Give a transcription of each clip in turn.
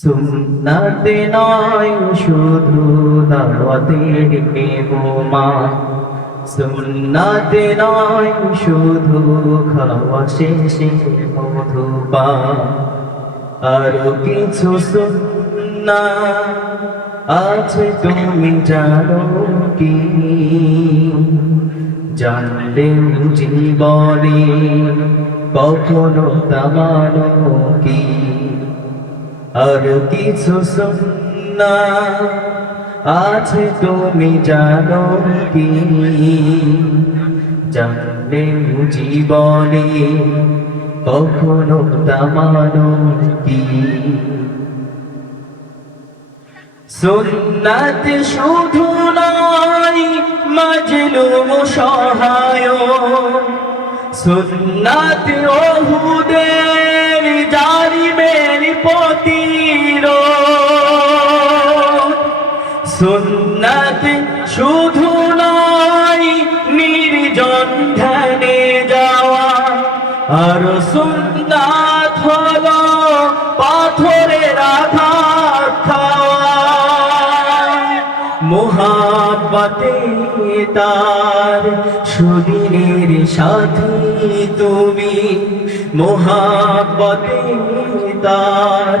সুন্নাতে নয়, শুধু দাওয়াতের মেহমা সুন্নাতে নয়, শুধু খাওয়া শেষে মধুপা আরও কিছু সুন্না আছে, তুমি জানো কি? জানলে জীবনে কখনো তামানো কি? আর কিছু সুন্না আছে তুমি জানো কি? জানলে জীবনে কখনো তামানো কি? সুন্নাত শুধু নয়, মাজলুম সহায় সুন্নাত ওহুদের জারিমের পতির সুন্নাত শুধু নয়, নির্জন ধ্যানে যাওয়া। আর সুন্নাত হলো পাথরের আঘাত খাওয়া। মোহাব্বতে তার সুদিনের সাথী তুমি। মোহাব্বতে তার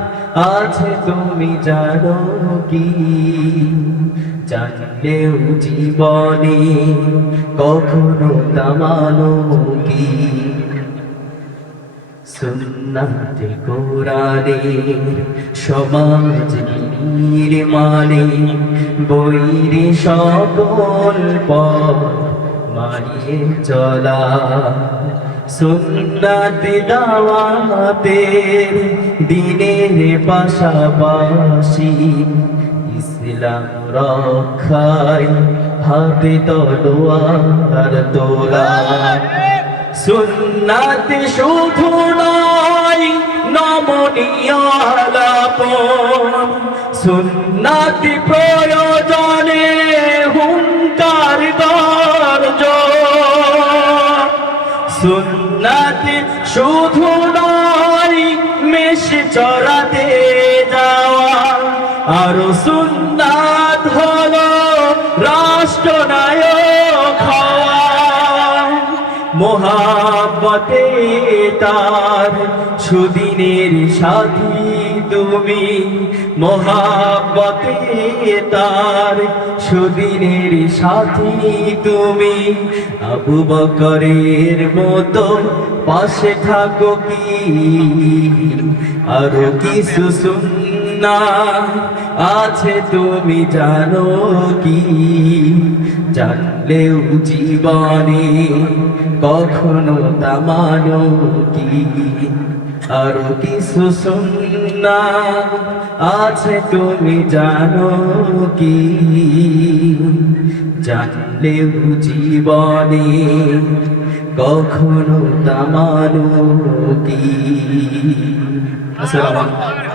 আছে তুমি জানো কি? জানলেও জীবনে কখনো তামানো কি সুন্নাতে কোরআনের সমাজ নির্মাণে বৈরে সকল পথ মারিয়ে চলা। সুন্নাতে দাওয়াতের দিনের পাশাপাশি ইসলাম রক্ষায় হাতে তলোয়ার তোলা। সুন্নাত শুধু নয় নমনীয় সুন্নাত প্রয়োজনে হুঙ্কার গর্জ সুন্নাত শুধু নয় মেষ চড়াতে যাওয়া। আর সুন্নাত হলো রাষ্ট্রনায়ক হওয়া। তার সুদিনের সাথী তুমি মহাবতে তার সুদিনের সাথী তুমি। আবু বকরের মতো পাশে থাকো কি? আরও কিছু সুন্না আছে তুমি জানো কি? জানলেও জীবনে কখনো তামানো কি? আরও কিছু সুন্না আছে তুমি জানো কি? জানলেও জীবনে কখনো তামানো কি? আসসালামু আলাইকুম।